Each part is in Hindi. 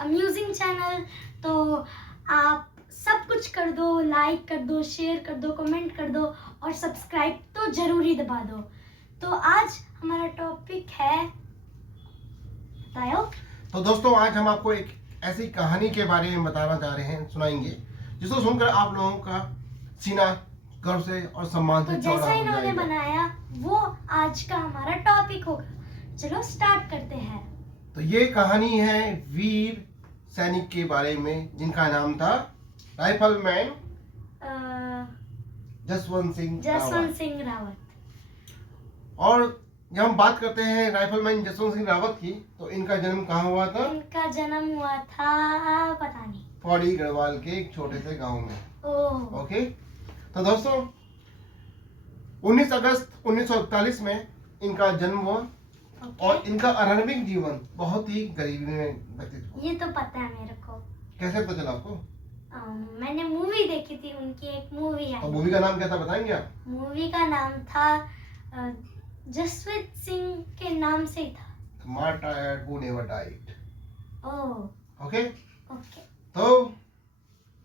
Amusing channel. तो आप सब कुछ कर दो, लाइक कर दो, शेयर कर दो, कमेंट कर दो और सब्सक्राइब तो जरूरी दबा दो। तो आज हमारा टॉपिक है, बताओ। तो दोस्तों आज हम आपको एक ऐसी कहानी के बारे में बताना चाह रहे हैं, सुनाएंगे, जिसको सुनकर आप लोगों का सीना गर्व से और सम्मान से तो चौड़ा जैसा हो इन्होंने जाएगा। बनाया वो आज का हमारा टॉपिक होगा। चलो स्टार्ट करते हैं। तो ये कहानी है वीर सैनिक के बारे में, जिनका नाम था राइफलमैन जसवंत सिंह रावत। और जब हम बात करते हैं राइफलमैन जसवंत सिंह रावत की, तो इनका जन्म कहाँ हुआ था? इनका जन्म हुआ था, पता नहीं, पौड़ी गढ़वाल के एक छोटे से गांव में। ओह। ओके, तो दोस्तों 19 अगस्त 1941 में इनका जन्म हुआ। ओके। और इनका आरंभिक जीवन बहुत ही गरीबी में व्यतीत हुआ। ये तो पता है मेरे को। कैसे पता चला आपको? मैंने मूवी देखी थी, उनकी एक मूवी है। तो मूवी का नाम क्या था, बताएंगे आप? मूवी का नाम था जसवंत सिंह के नाम से ही था, martyr who never died. Oh. Okay, okay. तो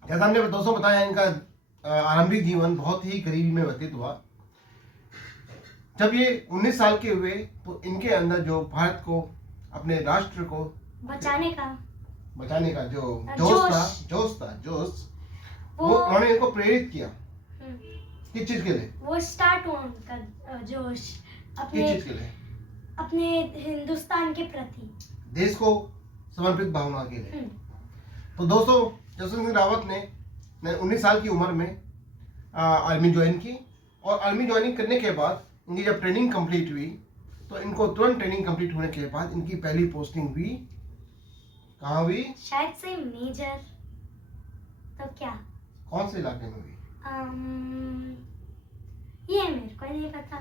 जैसा हमने दोस्तों बताया, इनका आरंभिक जीवन बहुत ही गरीबी में व्यतीत हुआ। जब ये 19 साल के हुए तो इनके अंदर जो भारत को, अपने राष्ट्र को बचाने का जोश वो उन्होंने इनको प्रेरित किया। किस चीज के लिए? वो स्टार्ट हुआ उनका जोश किस चीज के लिए? अपने हिंदुस्तान के प्रति, देश को समर्पित भावना के लिए। तो दोस्तों जसवंत सिंह रावत ने 19 साल की उम्र में आर्मी ज्वाइन की। और आर्मी ज्वाइनिंग करने के बाद इनकी जब ट्रेनिंग कंप्लीट हुई, तो इनको तुरंत ट्रेनिंग कंप्लीट होने के बाद इनकी पहली पोस्टिंग हुई, कहाँ हुई? शायद से मेजर। तो क्या, कौन से इलाके में हुई? ये मेरे को नहीं पता।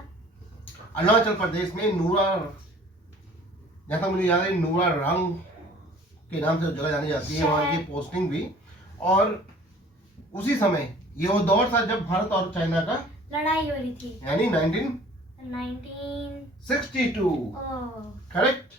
अरुणाचल प्रदेश में नूरा, जहाँ तक मुझे याद है नूरा रंग के नाम से जगह जानी जाती है, वहाँ की पोस्टिंग हुई। और उसी समय ये वो दौर था जब भारत और चाइना का लड़ाई हो रही थी, यानी 1962। करेक्ट।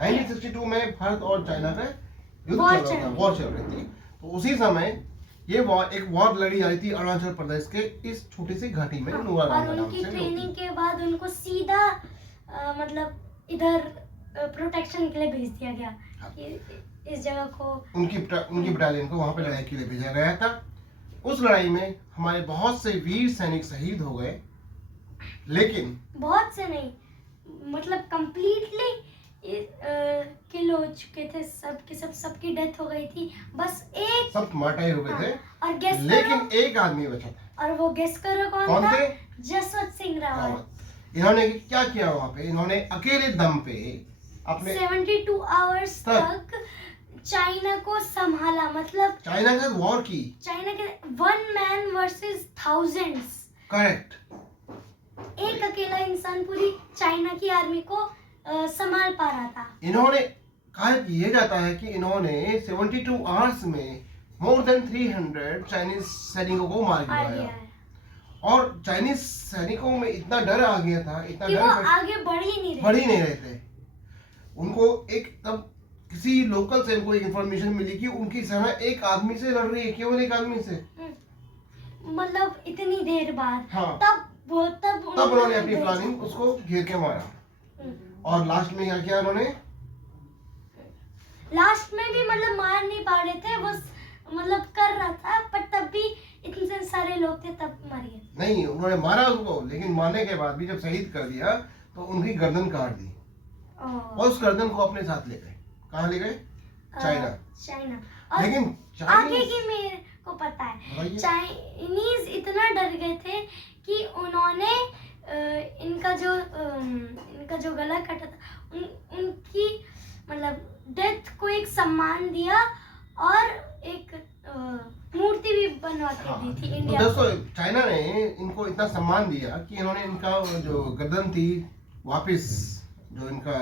1962 में भारत और चाइना का युद्ध वॉर चल रहा था, वॉर चल रही थी। तो उसी समय ये एक वॉर लड़ी जा रही थी अरुणाचल प्रदेश के इस छोटी सी घाटी में, नूरा रंग। और उनकी ट्रेनिंग के बाद उनको सीधा मतलब इधर प्रोटेक्शन के लिए भेज दिया गया कि इस जगह को, उनकी बटालियन को वहां पे लड़ाई के लिए भेजा गया था। उस लड़ाई में हमारे बहुत से वीर सैनिक शहीद हो गए, लेकिन बहुत से नहीं, मतलब कंप्लीटली किल हो चुके थे, सबकी डेथ हो गई थी। बस एक, सब मार्टायर हो गए थे। और गेस लेकिन एक आदमी बचा था। और वो गेस करो कौन था? जसवंत सिंह रावत। इन्होंने क्या किया वहां पे? इन्होंने अकेले दम पे अपने 72 आवर्स तक चाइना को संभाला, मतलब चाइना के वॉर की, चाइना के 1 मैन वर्सेस थाउजेंड्स। करेक्ट। एक अकेला इंसान पूरी चाइना की आर्मी को संभाल पा रहा था। इन्होंने कहा यह जाता है कि इन्होंने 72 आवर्स में मोर देन 300 चाइनीज सैनिकों को मार गिराया। और चाइनीज सैनिकों में इतना डर आ गया था, इतना कि डर, वो आगे बढ़ ही नहीं रहे थे। उनको एक तब किसी लोकल से उनको एक इंफॉर्मेशन मिली कि उनकी सेना एक आदमी से लड़ रही है, केवल एक आदमी से, मतलब इतनी देर बाद। हाँ। तब उन्होंने अपनी प्लानिंग उसको घेर के मारा। और लास्ट में क्या किया उन्होंने? लास्ट में भी मतलब मार नहीं पा रहे थे, बस मतलब कर रहा था, पर तब भी इतने सारे लोग थे, तब मर गए। नहीं, उन्होंने मारा उसको, लेकिन मारने के बाद भी जब शहीद कर दिया तो उनकी गर्दन काट दी। और उस गर्दन को अपने साथ ले गए। कहाँ ले गए? चाइना। और लेकिन आगे की मेरे को पता है, चाइनीज इतना डर गए थे कि उन्होंने इनका जो गला काटा था, उनकी मतलब डेथ को एक सम्मान दिया और एक मूर्ति भी बनवा के दी थी इंडिया। तो दोस्तों चाइना ने इनको इतना सम्मान दिया कि इन्होंने इनका जो गर्दन थी वापस, जो इनका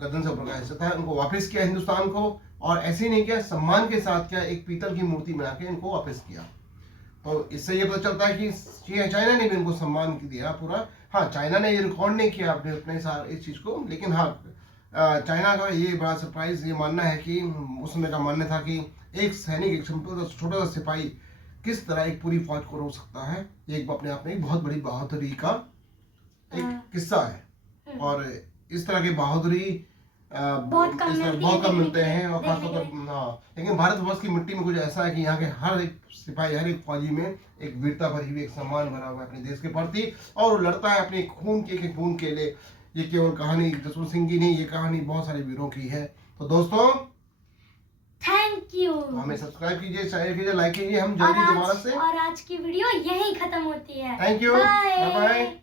गर्दन से ऊपर का हिस्सा था, उनको वापस किया हिंदुस्तान को। और ऐसे ही नहीं किया, सम्मान के साथ क्या, एक पीतल की मूर्ति बना के इनको वापस किया। तो इससे ये पता चलता है कि चाइना ने भी इनको सम्मान दिया पूरा। हाँ, चाइना ने ये रिकॉर्ड नहीं किया अपने इस चीज को, लेकिन हाँ चाइना का ये बड़ा सरप्राइज ये मानना है कि उस समय का मानना था कि एक सैनिक, एक छोटा सा सिपाही किस तरह एक पूरी फौज को रोक सकता है। ये एक अपने आप में एक बहुत बड़ी बहादुरी का एक किस्सा है। और इस तरह की बहादुरी बहुत कम मिलते हैं। और खासतौर पर हाँ, लेकिन भारतवर्ष की मिट्टी में कुछ ऐसा है कि यहाँ के हर एक सिपाही, हर एक फौजी में एक वीरता भरी हुई, एक सम्मान भरा हुआ है अपने देश के प्रति, और वो लड़ता है अपने खून के खून के लिए। ये केवल कहानी जसवंत सिंह की नहीं, ये कहानी बहुत सारे वीरों की है। तो दोस्तों थैंक यू, हमें सब्सक्राइब कीजिए, शेयर कीजिए, लाइक कीजिए। हम जल्दी दोबारा से, और आज की वीडियो यहीं खत्म होती है। Thank you, bye bye.